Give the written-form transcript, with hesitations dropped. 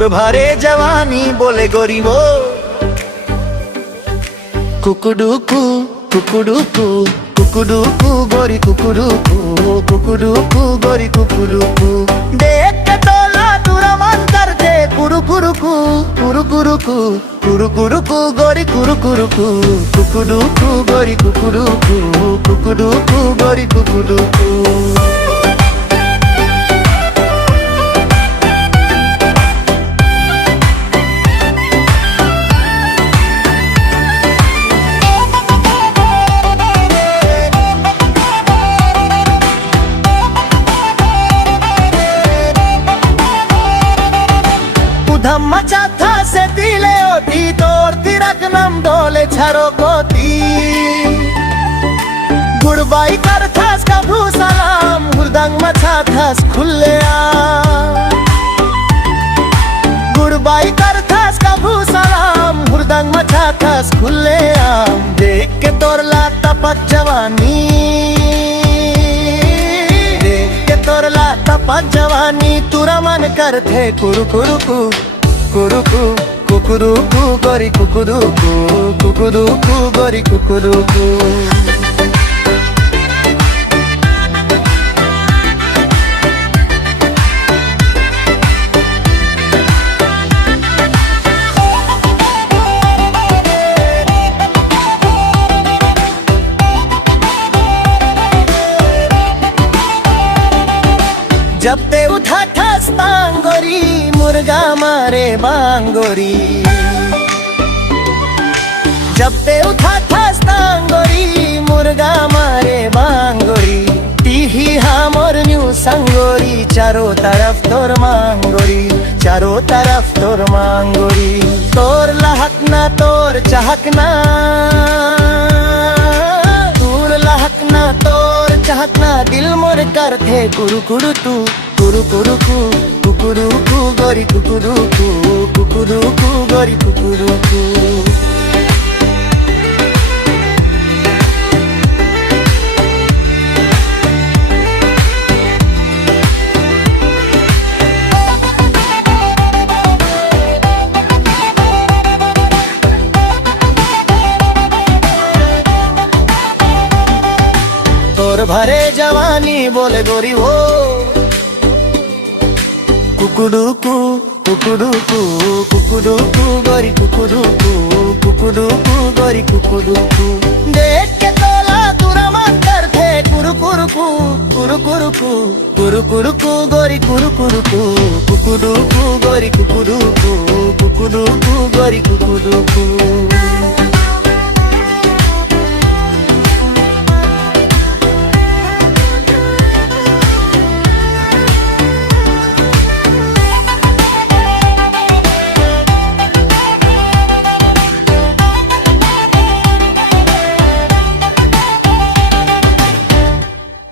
তোর ভারে জওয়ানি বলে গরিব কুকুডুকু কুকুডুকু কুকুডুকু গরি কুকুডুকু কুকুডুকু গরি কুকুডুকু দেখ के तोला तुरा मन कर दे कुरु कुरुकु कुरु कुरुकु कुरु कुरुकु गरी कुरु कुरुकु कुकुडुकु गरी कुकुडुकु कुकुडुकु गरी कुकुडुकु धम्मचा था से दिले होती तोर तिरक नम डोले छरो गोती गुड बाई कर थास का भू सलाम हुरदंग मचा थास खुले गुड बाई कर थास का भू सलाम हुरदंग मचा थास खुले देख के तोर लाता पक जवानी तोर लाता पक जवानी तुरा मन कर थे कुरु कुरुकु कुरुकु कुकुरुकु गरी कुकुरुकु कुकुरुकु गरी कुकुरुकु जब ते उठा ठस तांगोरी मुर्गा मारे बांगोरी जब ते उठा ठस तांगोरी मुर्गा मारे बांगोरी तीही हमर न्यू संगोरी चारों तरफ तोर मांगोरी चारों तरफ तोर मांगोरी तोर लहकना तोर चहकना तोर लहकना तोर चहकना दिल मोर कर थे कुरु कुरु तू कुरु कुरुकु कुकुरुकु गरी कुकुरुकु कुकुरुकु गरी कुकुरुकु तोर भरे जवानी बोले गोरी हो कुकुडुकु कुकुडुकु कुकुडुकु गरी कुकुडुकु कुकुडुकु गरी कुकुडुकु देख के तोला तुरा मन कर थे कुरु कुरुकु कुरु कुरुकु कुरु कुरुकु गरी कुरु कुरुकु कुकुडुकु गरी कुकुडुकु कुकुडुकु गरी कुकुडुकु